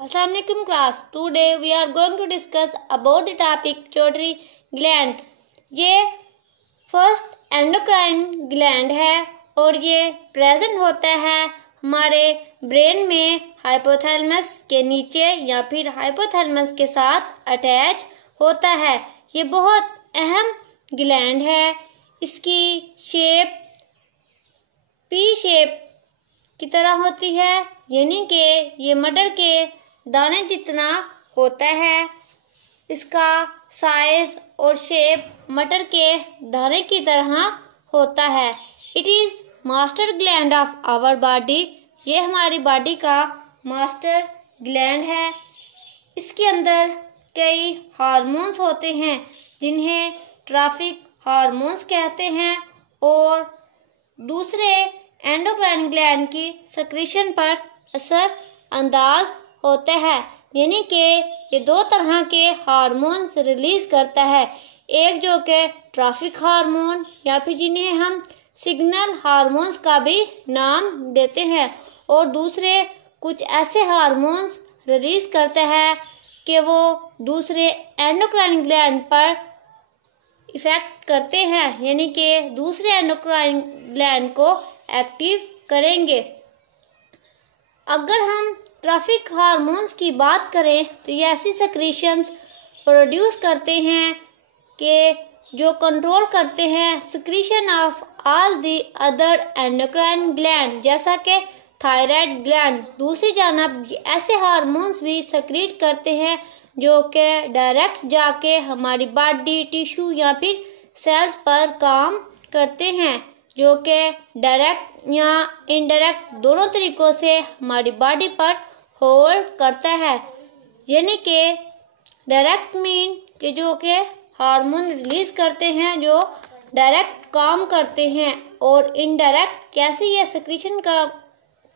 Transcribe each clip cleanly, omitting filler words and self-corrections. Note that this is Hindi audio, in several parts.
Assalamu alaikum class. Today we are going to discuss about the topic pituitary gland. ये फर्स्ट एंडोक्राइन ग्लैंड है और ये प्रेजेंट होता है हमारे ब्रेन में हाइपोथैलेमस के नीचे या फिर हाइपोथैलेमस के साथ अटैच होता है। ये बहुत अहम ग्लैंड है। इसकी शेप पी शेप की तरह होती है, यानी कि ये मटर के दाने जितना होता है। इसका साइज और शेप मटर के दाने की तरह होता है। It is master gland of our body. ये हमारी बॉडी का मास्टर ग्लैंड है। इसके अंदर कई हार्मोन्स होते हैं जिन्हें ट्रॉफिक हार्मोन्स कहते हैं और दूसरे एंडोक्राइन ग्लैंड की सेक्रेशन पर असर अंदाज होता है, यानी कि ये दो तरह के हार्मोन्स रिलीज करता है। एक जो कि ट्रॉफिक हार्मोन या फिर जिन्हें हम सिग्नल हार्मोन्स का भी नाम देते हैं, और दूसरे कुछ ऐसे हार्मोन्स रिलीज करता है कि वो दूसरे एंडोक्राइन ग्लैंड पर इफेक्ट करते हैं, यानी कि दूसरे एंडोक्राइन ग्लैंड को एक्टिव करेंगे। अगर हम ट्रॉफिक हार्मोन्स की बात करें तो ये ऐसी सेक्रेशंस प्रोड्यूस करते हैं कि जो कंट्रोल करते हैं secretion of all the other endocrine gland, जैसा कि थायराइड ग्लैंड। दूसरी जानब ऐसे हार्मोन्स भी सेक्रेट करते हैं जो कि डायरेक्ट जाके हमारी बॉडी टिश्यू या फिर सेल्स पर काम करते हैं, जो कि डायरेक्ट या इनडायरेक्ट दोनों तरीक़ों से हमारी बॉडी पर होल्ड करता है। यानी कि डायरेक्ट मीन कि जो कि हार्मोन रिलीज़ करते हैं जो डायरेक्ट काम करते हैं, और इनडायरेक्ट कैसे ये सेक्रेशन का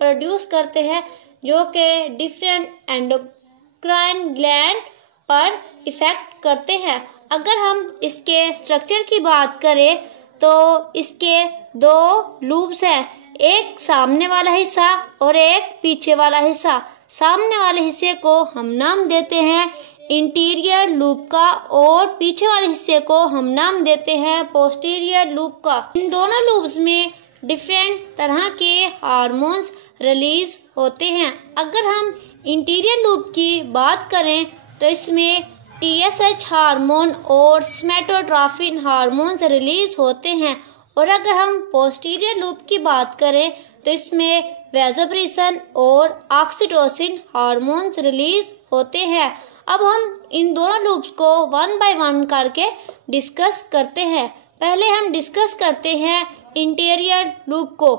प्रोड्यूस करते हैं जो कि डिफरेंट एंडोक्राइन ग्लैंड पर इफ़ेक्ट करते हैं। अगर हम इसके स्ट्रक्चर की बात करें तो इसके दो लूब्स हैं, एक सामने वाला हिस्सा और एक पीछे वाला हिस्सा। सामने वाले हिस्से को हम नाम देते हैं इंटीरियर लूब का और पीछे वाले हिस्से को हम नाम देते हैं पोस्टीरियर लूब का। इन दोनों लूब्स में डिफरेंट तरह के हार्मोन्स रिलीज होते हैं। अगर हम इंटीरियर लूब की बात करें तो इसमें TSH हार्मोन और सोमैटोट्रोपिन हार्मोन्स रिलीज होते हैं, और अगर हम पोस्टीरियर लूब की बात करें तो इसमें वैसोप्रेसिन और ऑक्सीटोसिन हार्मोन्स रिलीज होते हैं। अब हम इन दोनों लूब्स को वन बाय वन करके डिस्कस करते हैं। पहले हम डिस्कस करते हैं इंटीरियर लूब को।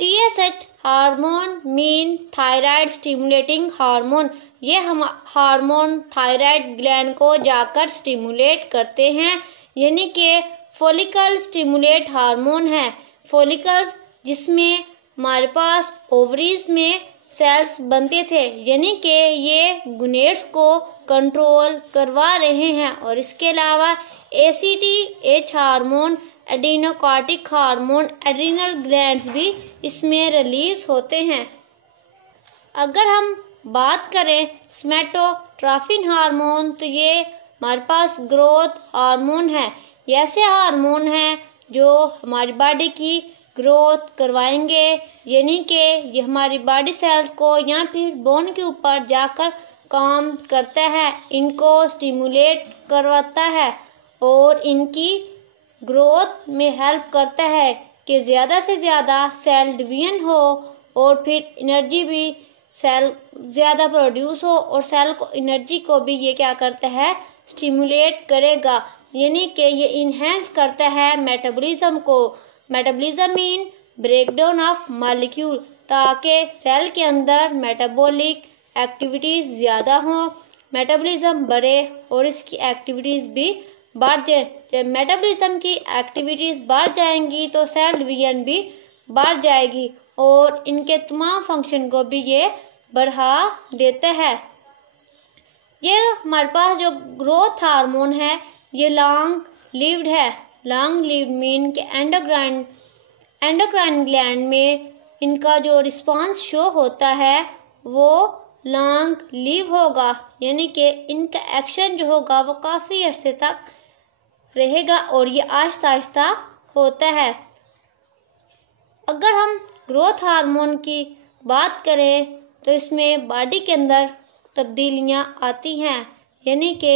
TSH hormone mean thyroid stimulating hormone. ये हम हार्मोन थायराइड ग्लैंड को जाकर स्टिमुलेट करते हैं, यानी कि फॉलिकल स्टिमुलेट हार्मोन है। फॉलिकल्स जिसमें हमारे पास ओवरीज में सेल्स बनते थे, यानी कि ये गुनेड्स को कंट्रोल करवा रहे हैं। और इसके अलावा ACTH hormone, adrenocortic hormone, adrenal glands भी इसमें रिलीज होते हैं। अगर हम बात करें सोमैटोट्रोपिन हार्मोन तो ये हमारे पास ग्रोथ हार्मोन है। ये ऐसे हार्मोन हैं जो हमारी बॉडी की ग्रोथ करवाएंगे, यानी कि ये हमारी बॉडी सेल्स को या फिर बोन के ऊपर जाकर काम करता है, इनको स्टिमुलेट करवाता है और इनकी ग्रोथ में हेल्प करता है कि ज़्यादा से ज़्यादा सेल डिवीजन हो और फिर एनर्जी भी सेल ज़्यादा प्रोड्यूस हो, और सेल को एनर्जी को भी ये क्या करता है स्टिमुलेट करेगा, यानी कि ये इन्हेंस करता है मेटाबॉलिज्म को। Metabolism mean breakdown of molecule, ताकि सेल के अंदर मेटाबॉलिक एक्टिविटीज़ ज़्यादा हों, मेटाबॉलिज्म बढ़े और इसकी एक्टिविटीज़ भी बढ़ जाए। जब मेटाबॉलिज्म की एक्टिविटीज़ बढ़ जाएंगी तो सेल डिवीजन भी बढ़ जाएगी और इनके तमाम फंक्शन को भी ये बढ़ा देता है। ये हमारे पास जो ग्रोथ हार्मोन है ये लॉन्ग लिव्ड है। लॉन्ग लिव्ड मीन कि एंडोक्राइन ग्लैंड में इनका जो रिस्पांस शो होता है वो लॉन्ग लिव होगा, यानी कि इनका एक्शन जो होगा वो काफ़ी अरसे तक रहेगा और ये आहिस्ता आहिस्ता होता है। अगर हम ग्रोथ हार्मोन की बात करें तो इसमें बॉडी के अंदर तब्दीलियां आती हैं, यानी कि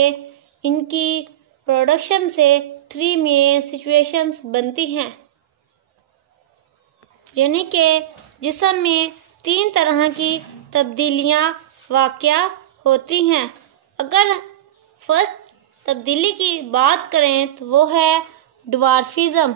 इनकी प्रोडक्शन से 3 मेन सिचुएशंस बनती हैं, यानी कि जिस्म में 3 तरह की तब्दीलियां वाक़या होती हैं। अगर फर्स्ट तब्दीली की बात करें तो वो है ड्वार्फिज़म।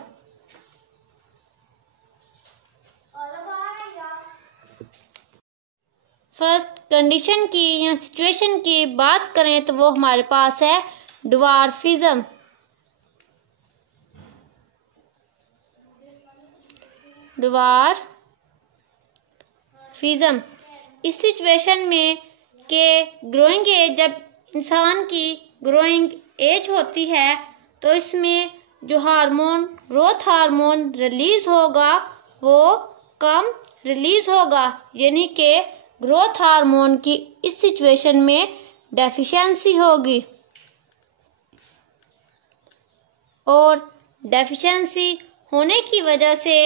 फर्स्ट कंडीशन की या सिचुएशन की बात करें तो वो हमारे पास है ड्वार्फिज़म। ड्वार्फिज़म इस सिचुएशन में के ग्रोइंग एज, जब इंसान की ग्रोइंग एज होती है तो इसमें जो हार्मोन ग्रोथ हार्मोन रिलीज़ होगा वो कम रिलीज़ होगा, यानी कि ग्रोथ हार्मोन की इस सिचुएशन में डेफिशिएंसी होगी और डेफिशिएंसी होने की वजह से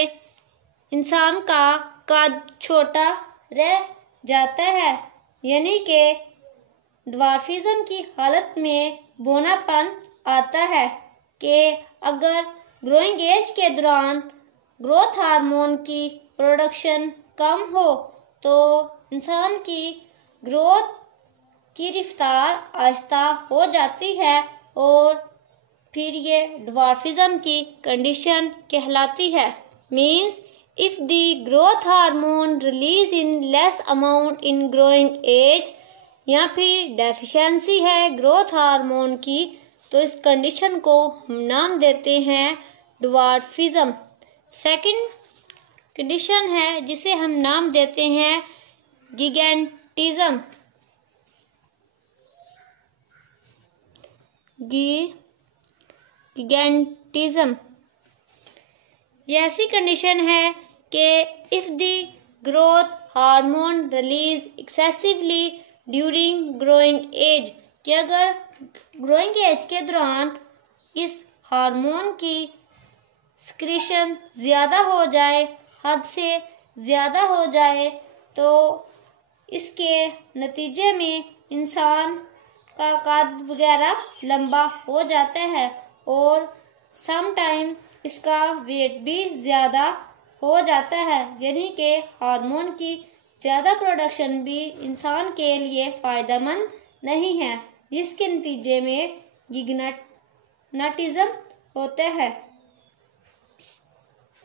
इंसान का कद छोटा रह जाता है, यानी कि ड्वार्फिज़म की हालत में बौनापन आता है कि अगर ग्रोइंग एज के दौरान ग्रोथ हार्मोन की प्रोडक्शन कम हो तो इंसान की ग्रोथ की रफ्तार आहिस्ता हो जाती है और फिर ये ड्वार्फिज़म की कंडीशन कहलाती है। Means if the growth hormone release in less amount in growing age, या फिर डेफिशिएंसी है ग्रोथ हार्मोन की, तो इस कंडीशन को हम नाम देते हैं ड्वार्फिज़म। सेकंड कंडीशन है जिसे हम नाम देते हैं गिगेंटिज़म। गिगेंटिज़म ये ऐसी कंडीशन है कि if the growth hormone release excessively during growing age, कि अगर ग्रोइंग एज के दौरान इस हार्मोन की सिक्रीशन ज़्यादा हो जाए, हद से ज़्यादा हो जाए, तो इसके नतीजे में इंसान का कद वगैरह लंबा हो जाता है और सम टाइम इसका वेट भी ज़्यादा हो जाता है, यानी कि हार्मोन की ज़्यादा प्रोडक्शन भी इंसान के लिए फ़ायदेमंद नहीं है, जिसके नतीजे में गिगेंटिज़म होता है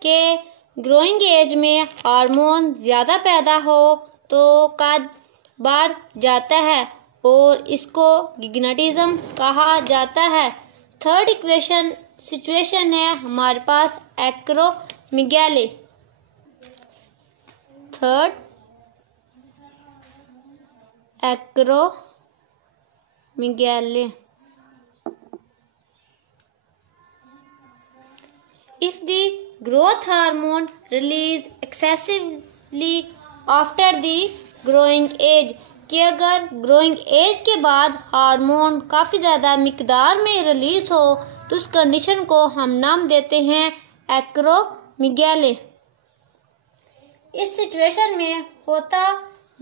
कि ग्रोइंग एज में हार्मोन ज़्यादा पैदा हो तो कद बढ़ जाता है और इसको गिगेंटिज़म कहा जाता है। थर्ड सिचुएशन है हमारे पास acromegaly. Third acromegaly. If the growth hormone release excessively after the growing age, कि अगर ग्रोइंग एज के बाद हार्मोन काफ़ी ज़्यादा मिकदार में रिलीज़ हो तो उस कंडीशन को हम नाम देते हैं एक्रोमेगाली। इस सिचुएशन में होता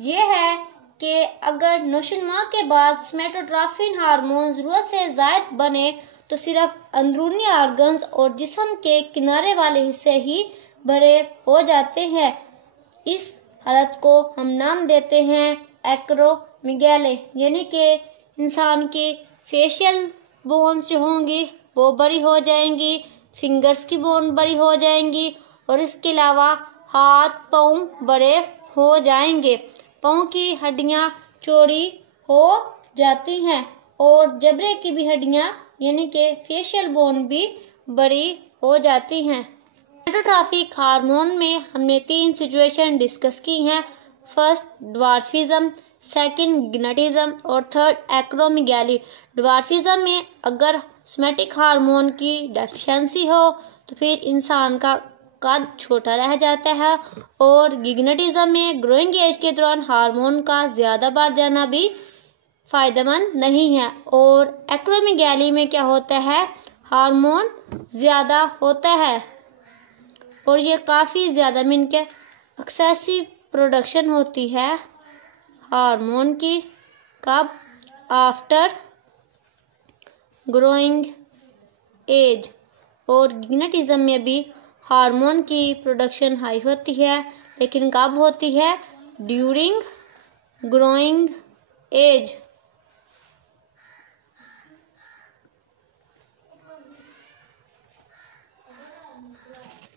यह है कि अगर नौशुनमा के बाद सोमेटोट्रोपिन हार्मोन ज़रूरत से ज़ायद बने तो सिर्फ अंदरूनी ऑर्गन्स और जिस्म के किनारे वाले हिस्से ही बड़े हो जाते हैं। इस हालत को हम नाम देते हैं एक्रोमेगाली, यानी कि इंसान की फेशियल बोन्स जो होंगी वो बड़ी हो जाएंगी, फिंगर्स की बोन बड़ी हो जाएंगी और इसके अलावा हाथ पाँव बड़े हो जाएंगे, पाँव की हड्डियाँ चौड़ी हो जाती हैं और जबड़े की भी हड्डियाँ यानी कि फेशियल बोन भी बड़ी हो जाती हैं। सोमेटोट्रोपिक हार्मोन में हमने 3 सिचुएशन डिस्कस की हैं। फर्स्ट ड्वार्फिज़म, सेकंड गिगेंटिज़म और थर्ड एक्रोमेगाली। ड्वार्फिज़म में अगर सोमेटिक हार्मोन की डेफिशिएंसी हो तो फिर इंसान का कद छोटा रह जाता है। और गिग्नेटिज्म में ग्रोइंग एज के दौरान हार्मोन का ज़्यादा बढ़ जाना भी फ़ायदेमंद नहीं है। और एक्रोमीगैली में क्या होता है, हार्मोन ज़्यादा होता है और ये काफ़ी ज़्यादा मीन के एक्सेसिव प्रोडक्शन होती है हार्मोन की। कब, आफ्टर ग्रोइंग एज। और गिग्नेटिज्म में भी हार्मोन की प्रोडक्शन हाई होती है, लेकिन कब होती है, ड्यूरिंग ग्रोइंग एज।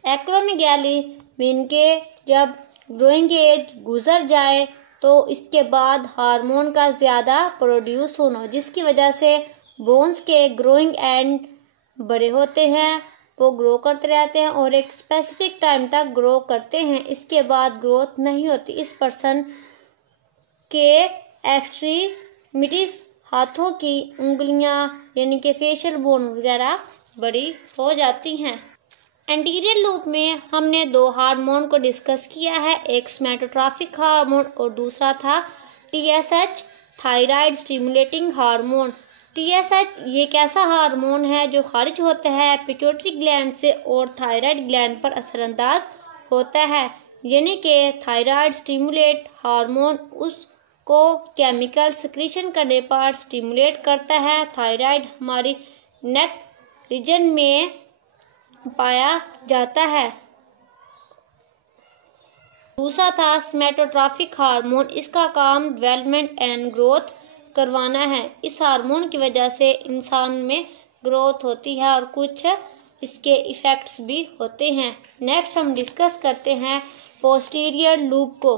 एक्रोमीगैली मीन के जब ग्रोइंग एज गुजर जाए तो इसके बाद हार्मोन का ज़्यादा प्रोड्यूस होना, जिसकी वजह से बोन्स के ग्रोइंग एंड बड़े होते हैं, वो ग्रो करते रहते हैं और एक स्पेसिफिक टाइम तक ग्रो करते हैं। इसके बाद ग्रोथ नहीं होती। इस पर्सन के एक्सट्रीमिटीज, हाथों की उंगलियां यानी कि फेशियल बोन वगैरह बड़ी हो जाती हैं। एंटीरियर लूप में हमने दो हार्मोन को डिस्कस किया है, एक सोमैटोट्रॉपिक हार्मोन और दूसरा था TSH, thyroid stimulating hormone. TSH ये एक ऐसा हार्मोन है जो खारिज होता है पिट्यूटरी ग्लैंड से और थायराइड ग्लैंड पर असरअंदाज होता है, यानी कि थायराइड स्टिमुलेट हार्मोन उसको केमिकल सिक्रीशन करने पर स्टिमुलेट करता है। थायराइड हमारी नेक रीजन में पाया जाता है। दूसरा था सोमैटोट्रॉपिक हार्मोन, इसका काम डेवलपमेंट एंड ग्रोथ करवाना है। इस हार्मोन की वजह से इंसान में ग्रोथ होती है और कुछ इसके इफ़ेक्ट्स भी होते हैं। नेक्स्ट हम डिस्कस करते हैं पोस्टीरियर लूप को।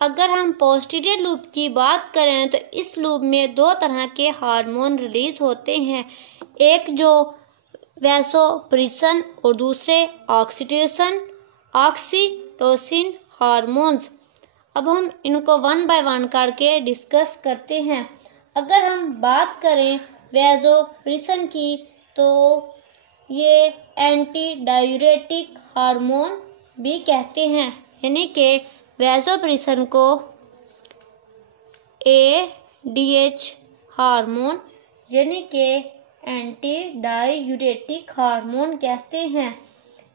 अगर हम पोस्टीरियर लूप की बात करें तो इस लूप में दो तरह के हार्मोन रिलीज होते हैं, एक जो वैसोप्रेसिन और दूसरे ऑक्सीटोसिन हार्मोन्स। अब हम इनको वन बाय वन करके डिस्कस करते हैं। अगर हम बात करें वैसोप्रेसिन की तो ये एंटी डायूरेटिक हार्मोन भी कहते हैं, यानी कि वैसोप्रेसिन को ADH हार्मोन यानी कि एंटी डायूरेटिक हार्मोन कहते हैं।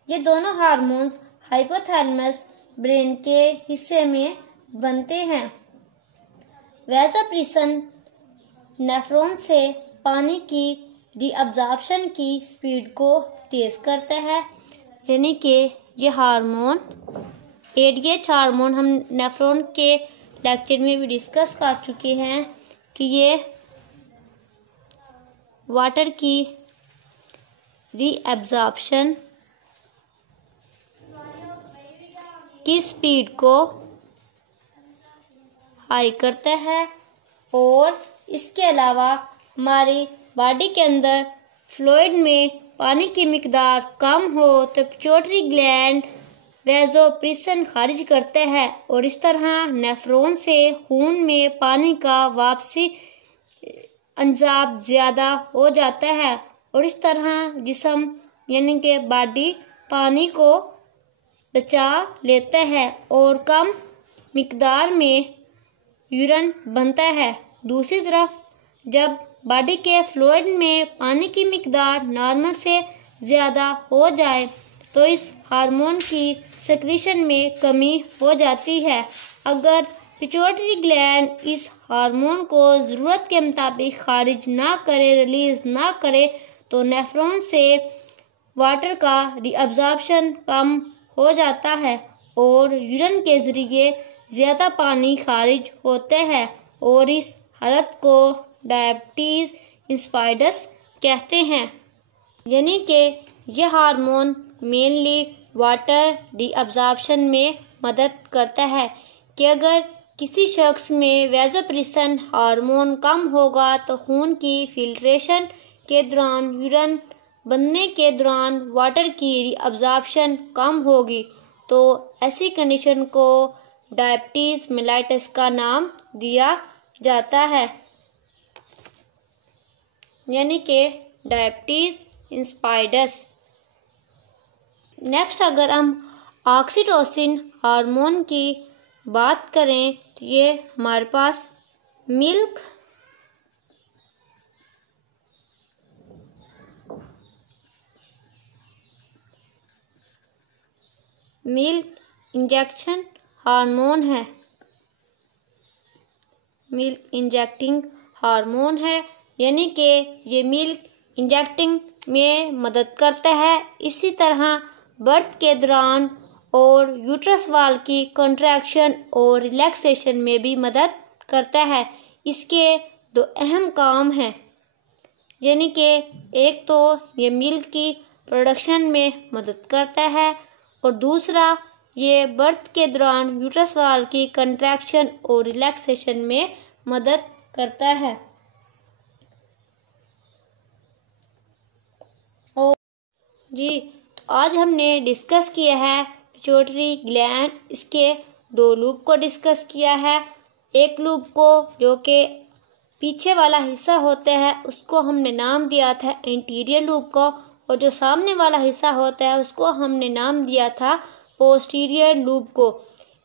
ये दोनों हार्मोन्स हाइपोथैलेमस ब्रेन के हिस्से में बनते हैं। वैसोप्रेसिन नेफ्रॉन से पानी की रीअब्जॉर्प्शन की स्पीड को तेज़ करता है, यानी कि ये हार्मोन ADH हार्मोन हम नेफ्रॉन के लेक्चर में भी डिस्कस कर चुके हैं कि ये वाटर की रीअब्जॉर्प्शन की स्पीड को हाई करता है। और इसके अलावा हमारी बॉडी के अंदर फ्लूइड में पानी की मिकदार कम हो तो पिट्यूटरी ग्लैंड वैसोप्रेसिन खारिज करता है और इस तरह नेफ्रॉन से खून में पानी का वापसी अंजाम ज़्यादा हो जाता है और इस तरह जिस्म यानी कि बॉडी पानी को बचा लेता है और कम मिकदार में यूरिन बनता है। दूसरी तरफ जब बॉडी के फ्लूइड में पानी की मिकदार नॉर्मल से ज़्यादा हो जाए तो इस हार्मोन की सेक्रीशन में कमी हो जाती है। अगर पिट्यूटरी ग्लैंड इस हार्मोन को ज़रूरत के मुताबिक खारिज ना करे, रिलीज़ ना करे तो नेफ्रॉन से वाटर का रीअब्जॉर्प्शन कम हो जाता है और यूरिन के ज़रिए ज़्यादा पानी खारिज होता है और इस हालत को डायबिटीज़ इंसिपिडस कहते हैं। यानी कि यह हार्मोन मेनली वाटर रीअब्जॉर्प्शन में मदद करता है कि अगर किसी शख्स में वैसोप्रेसिन हार्मोन कम होगा तो खून की फिल्ट्रेशन के दौरान यूरिन बनने के दौरान वाटर की रीअब्जॉर्प्शन कम होगी, तो ऐसी कंडीशन को डायबिटीज़ मेलाइटस का नाम दिया जाता है, यानी कि डायबिटीज़ इंसिपिडस। नेक्स्ट अगर हम ऑक्सीटोसिन हार्मोन की बात करें तो ये हमारे पास मिल्क इंजेक्शन हार्मोन है, मिल्क इंजेक्टिंग हार्मोन है, यानी कि ये मिल्क इंजेक्टिंग में मदद करता है। इसी तरह बर्थ के दौरान और यूट्रस वाल की कंट्रैक्शन और रिलैक्सेशन में भी मदद करता है। इसके दो अहम काम हैं, यानी कि एक तो ये मिल्क की प्रोडक्शन में मदद करता है और दूसरा ये बर्थ के दौरान यूट्रस वाल की कंट्रैक्शन और रिलैक्सेशन में मदद करता है। और जी, तो आज हमने डिस्कस किया है पिट्यूटरी ग्लैंड। इसके दो लूप को डिस्कस किया है। एक लूप को जो कि पीछे वाला हिस्सा होता है उसको हमने नाम दिया था एंटीरियर लूप को, और जो सामने वाला हिस्सा होता है उसको हमने नाम दिया था पोस्टीरियर लूप को।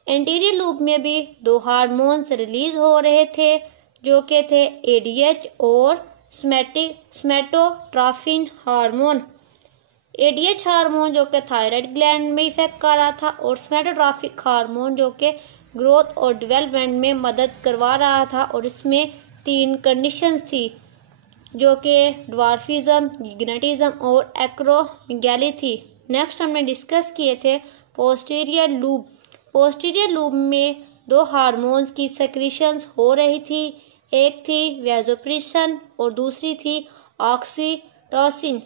एंटीरियर लूप में भी दो हार्मोन्स रिलीज हो रहे थे जो कि थे एडीएच और सोमैटोट्रोपिन हार्मोन। एडीएच हार्मोन जो कि थायराइड ग्लैंड में इफेक्ट कर रहा था और सोमैटोट्रोपिन हार्मोन जो कि ग्रोथ और डेवलपमेंट में मदद करवा रहा था। और इसमें 3 कंडीशंस थी जो कि ड्वार्फिज्म, गिगनेटिज्म और एक्रोमेगाली थी। नेक्स्ट हमने डिस्कस किए थे पोस्टीरियर लूप। पोस्टीरियर लूप में 2 हार्मोन्स की सेक्रीशंस हो रही थी, एक थी वैसोप्रेसिन और दूसरी थी ऑक्सीटोसिन।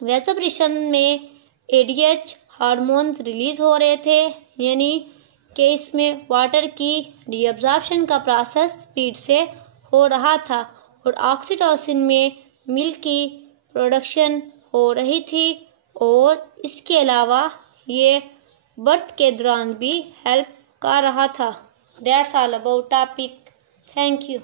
वैसोप्रेसिन में एडीएच हार्मोन्स रिलीज हो रहे थे, यानी कि इसमें वाटर की रीअब्जॉर्प्शन का प्रोसेस स्पीड से हो रहा था, और ऑक्सीटोसिन में मिल्क की प्रोडक्शन हो रही थी, और इसके अलावा ये बर्थ के दौरान भी हेल्प कर रहा था। That's all about topic. Thank you.